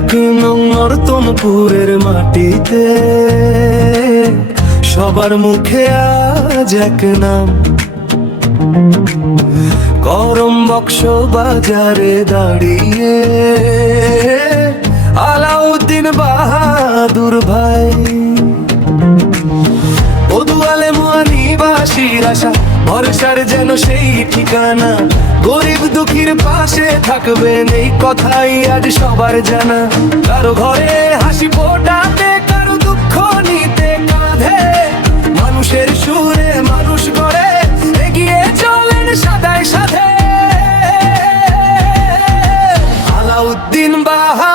এক নং নর্তনপুরের মাটিতে সবার মুখে আজ এক নাম। করম বক্স বাজারে দাঁড়িয়ে আলাউদ্দিন বাহাদুর ভাই, বদুয়ালে মুয়ানিবাসীর আশা ভরসার যেন সেই ঠিকানা। গরিব দুঃখীর পাশে থাকবেন এই কথাই আজ সবার জানা। কারো ঘরে হাসি ফোটাতে, কারো দুঃখ নিতে কাঁধে, মানুষের সুরে মানুষ গড়ে এগিয়ে চলেন সাদায় সাথে। আলাউদ্দিন বাহাদুর